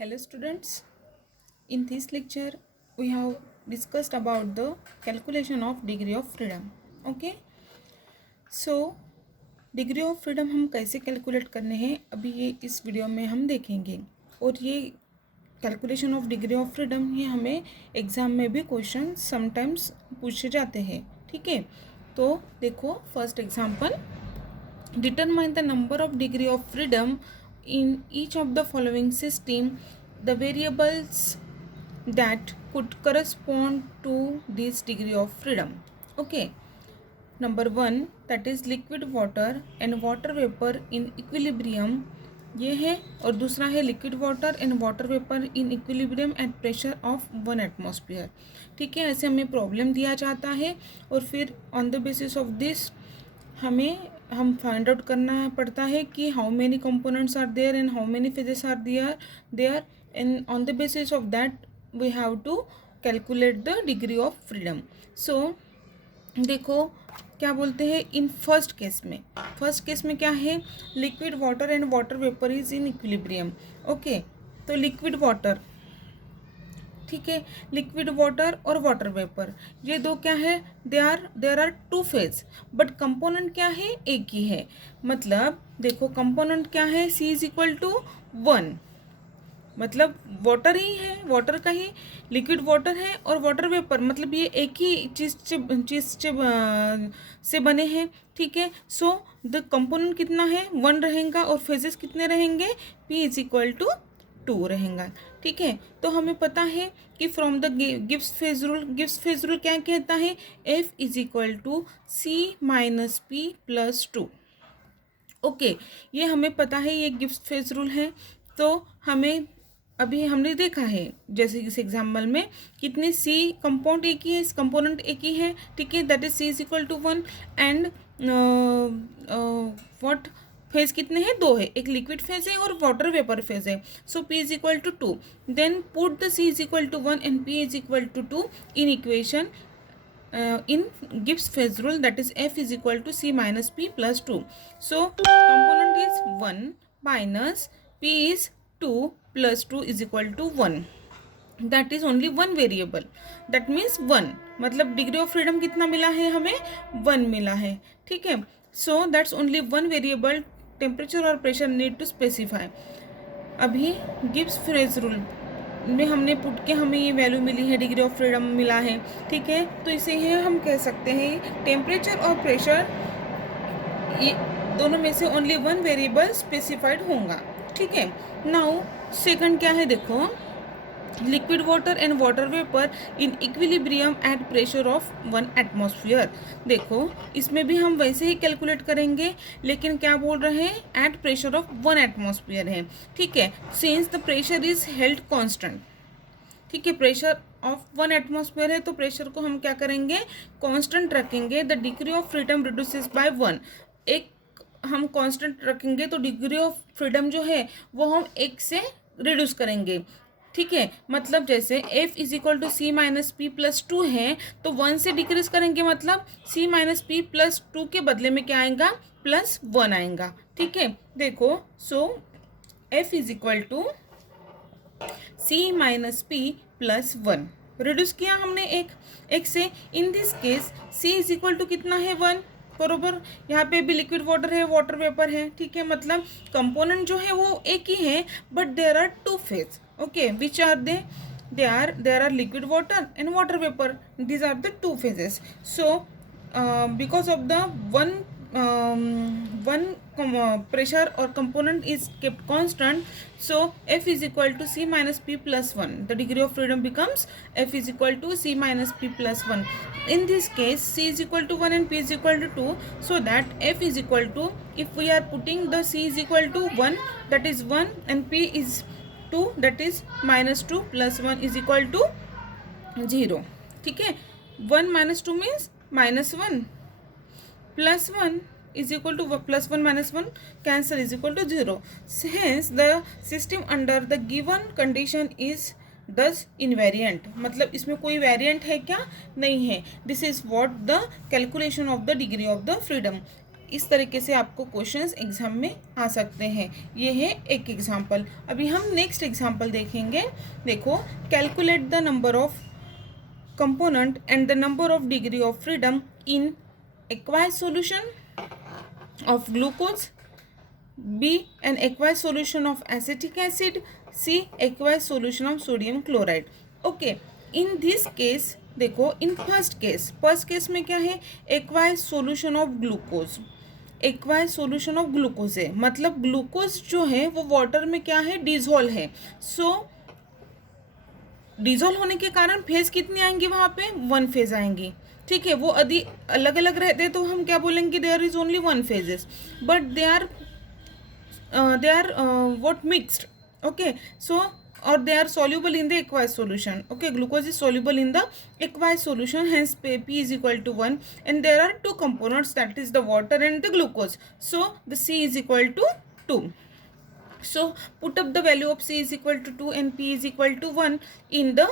Hello students, in this lecture we have discussed about the calculation of degree of freedom. Okay, so degree of freedom हम कैसे calculate करने हैं अभी ये इस वीडियो में हम देखेंगे। और ये calculation of degree of freedom ये हमें एग्ज़ाम में भी क्वेश्चन समटाइम्स पूछे जाते हैं। ठीक है, तो देखो first example, determine the number of degree of freedom in each of the following system. The variables that could correspond to this degree of freedom. Okay, number 1 that is liquid water and water vapor in equilibrium, ये है। और दूसरा है liquid water and water vapour in equilibrium at pressure of 1 atmosphere. ठीक है, ऐसे हमें problem दिया जाता है और फिर on the basis of this हम फाइंड आउट करना पड़ता है कि how many components are there and how many phases are there and on the basis of that we have to calculate the degree of freedom. So देखो क्या बोलते हैं in first case में क्या है, liquid water and water vapour is in equilibrium. Okay, तो liquid water, ठीक है, लिक्विड वाटर और वाटर वेपर ये दो क्या है, there are two phase but component क्या है, एक ही है। मतलब देखो कंपोनेंट क्या है, C इज इक्वल टू 1, मतलब वाटर ही है, वाटर का ही लिक्विड वाटर है और वाटर वेपर, मतलब ये एक ही चीज़ से बने हैं। ठीक है, सो द कंपोनेंट कितना है, 1 रहेगा और फेजेस कितने रहेंगे, P इज इक्वल टू 2 रहेगा। ठीक है, तो हमें पता है कि from the Gibbs phase rule क्या कहता है, F is equal to C minus P plus 2। Okay, ये हमें पता है, ये गिब्स फेज रूल है। तो हमें अभी हमने देखा है जैसे इस एग्जाम्पल में कितने C कंपाउंड एक ही है, कंपोनेंट एक ही है। ठीक है, that is C is equal to 1 and what phase कितने हैं, 2 है, एक लिक्विड फेज है और वाटर वेपर फेज है। So P is equal to 2, then put the C is equal to 1 and P is equal to 2 in equation in Gibbs phase rule, that is F is equal to C minus P plus 2. So component is 1 minus P is 2 plus 2 is equal to 1. That is only one variable, that means 1, मतलब degree of freedom कितना मिला है हमें, 1 मिला है। ठीक है, so that's only one variable, temperature और प्रेशर नीड टू स्पेसिफाई। अभी गिब्स फ्रेज रूल में हमने पुट के हमें ये वैल्यू मिली है, डिग्री ऑफ फ्रीडम मिला है। ठीक है, तो इसे ही हम कह सकते हैं टेम्परेचर और प्रेशर, ये दोनों में से ओनली वन वेरिएबल स्पेसिफाइड होगा। ठीक है, नाउ सेकंड क्या है, देखो liquid water and water vapour in equilibrium at pressure of 1 atmosphere. देखो इसमें भी हम वैसे ही कैलकुलेट करेंगे, लेकिन क्या बोल रहे हैं, एट प्रेशर ऑफ 1 एटमॉस्फेयर है। ठीक है, since the pressure is held constant. ठीक है, प्रेशर ऑफ 1 एटमॉस्फेयर है तो प्रेशर को हम क्या करेंगे, कांस्टेंट रखेंगे। The degree of freedom reduces by 1, एक हम कांस्टेंट रखेंगे तो डिग्री ऑफ फ्रीडम जो है वो हम 1 से रिड्यूस करेंगे। ठीक है, मतलब जैसे F is equal to C minus P plus 2 है तो 1 से डिक्रीज करेंगे, मतलब C माइनस पी प्लस 2 के बदले में क्या आएगा, प्लस 1 आएगा। ठीक है, देखो so F is equal to C minus P plus 1 reduce किया हमने एक से। In this case C is equal to कितना है, 1, बरोबर। यहाँ पे भी लिक्विड वाटर है, वाटर वेपर है। ठीक है, मतलब कंपोनेंट जो है वो एक ही है but there are two phase. Okay, which are they, there are liquid water and water vapor, these are the two phases. So because of the pressure or component is kept constant, so F is equal to C minus P plus 1, the degree of freedom becomes F is equal to C minus P plus 1. In this case C is equal to 1 and P is equal to 2, so that F is equal to, if we are putting the C is equal to 1, that is 1 and P is 2, that is minus 2 plus 1 is equal to 0. ठीक है, 1 minus 2 means minus 1 plus 1 is equal to plus 1 minus 1 cancel is equal to 0. Hence the system under the given condition is thus invariant, मतलब इसमें कोई variant है क्या, नहीं है। This is what the calculation of the degree of the freedom. इस तरीके से आपको क्वेश्चंस एग्जाम में आ सकते हैं। ये है एक एग्जाम्पल। अभी हम नेक्स्ट एग्जाम्पल देखेंगे। देखो, calculate the number of component and the number of degree of freedom in acquired solution of glucose, B an aqueous solution of acetic acid, C aqueous solution of sodium chloride. Okay, in this case देखो, in first case में क्या है, aqueous solution of glucose, aqueous solution of glucose है, मतलब glucose जो है वो water में क्या है, डिजोल्व है। सो डिजोल्व होने के कारण फेज कितनी आएंगी वहाँ पे, 1 फेज आएंगी। ठीक है, वो यदि अलग अलग रहते तो हम क्या बोलेंगे, there is only 1 phases, but they are what mixed, okay, so or they are soluble in the aqueous solution. Okay, glucose is soluble in the aqueous solution, hence P is equal to 1, and there are two components, that is the water and the glucose, so the C is equal to 2. So put up the value of C is equal to 2 and P is equal to 1 in the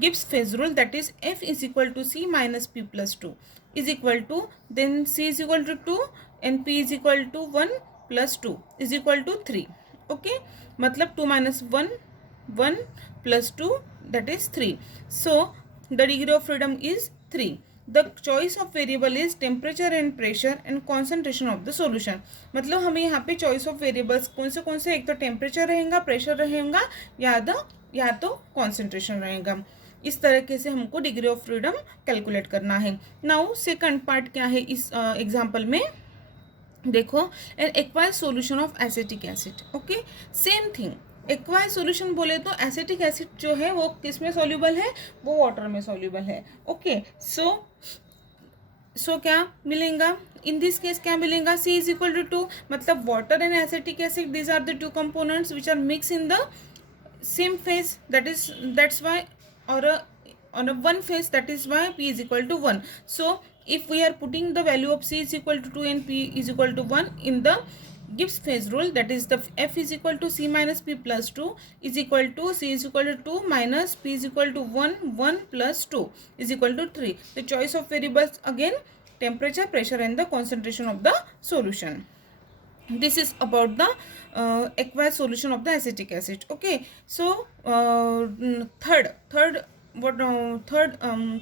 Gibbs phase rule, that is F is equal to C minus P plus 2 is equal to, then C is equal to 2 and P is equal to 1 plus 2 is equal to 3. Okay, मतलब 2 minus 1, 1 plus 2, that is 3. So the degree of freedom is 3. The choice of variable is temperature and pressure and concentration of the solution. मतलब हमें यहाँ पे choice of variables कौन से एक तो temperature रहेगा, pressure रहेगा, या तो concentration रहेगा। इस तरीके से हमको डिग्री ऑफ फ्रीडम कैलकुलेट करना है। नाउ सेकंड पार्ट क्या है इस एग्जांपल में, देखो, N acquired solution of acetic acid. Okay, same thing, acquired solution बोले तो एसिटिक एसिड जो है वो किस में सॉल्यूबल है, वो वाटर में सॉल्यूबल है। ओके, सो क्या मिलेगा, इन दिस केस क्या मिलेगा, C इज इक्वल टू 2, मतलब water and acetic acid, these are the two components which are mix in the same phase, that's why, or on a one phase, that is why P is equal to 1. So if we are putting the value of C is equal to 2 and P is equal to 1 in the Gibbs phase rule, that is the F is equal to C minus P plus 2 is equal to C is equal to 2 minus P is equal to 1 plus 2 is equal to 3. The choice of variables again temperature, pressure and the concentration of the solution. This is about the aqueous solution of the acetic acid. Okay, so third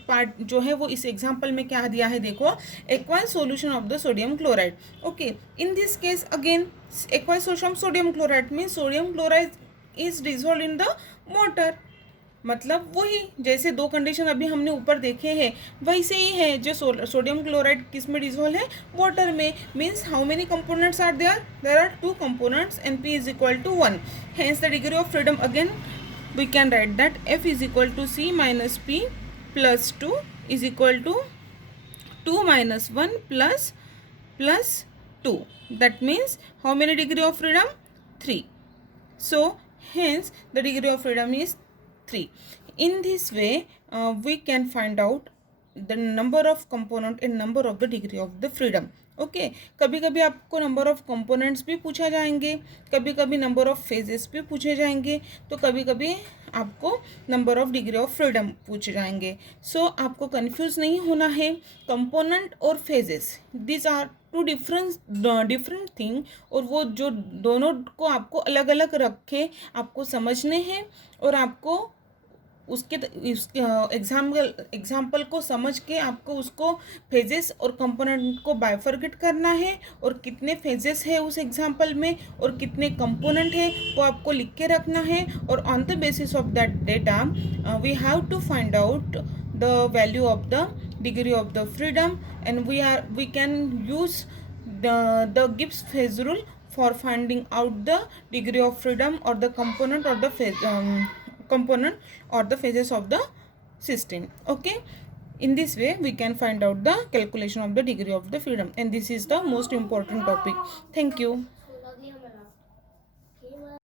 part जो है वो इस example में क्या दिया है, देखो, acquired solution of the sodium chloride. Okay, in this case again acquired solution of sodium chloride mean sodium chloride is dissolved in the water, मतलब वही जैसे दो कंडीशन अभी हमने ऊपर देखे हैं वैसे ही है, जो सोडियम क्लोराइड किस में डिसॉल्व है, वाटर में। Means how many components are there are 2 components and P is equal to 1, hence the degree of freedom again we can write that F is equal to C minus P plus 2 is equal to 2 minus 1 plus 2, that means how many degree of freedom, 3. So hence the degree of freedom is 3. In this way we can find out the number of component and number of the degree of the freedom. Okay, कभी कभी आपको number of components भी पूछा जाएंगे, कभी कभी number of phases भी पूछे जाएंगे, तो कभी कभी आपको number of degree of freedom पूछे जाएंगे। सो आपको कंफ्यूज नहीं होना है। कंपोनेंट और phases, this are two different thing, और वो जो दोनों को आपको अलग अलग रख के आपको समझने हैं, और आपको उसके एग्जाम्पल को समझ के आपको उसको फेजेस और कंपोनेंट को बाइफर्केट करना है, और कितने फेजेस है उस एग्जाम्पल में और कितने कंपोनेंट है वो आपको लिख के रखना है। और on the basis of that data we have to find out the value of the degree of the freedom, and we can use the Gibbs phase rule for finding out the degree of freedom और द component or the phases of the system. Okay, in this way we can find out the calculation of the degree of the freedom, and this is the most important topic. Thank you.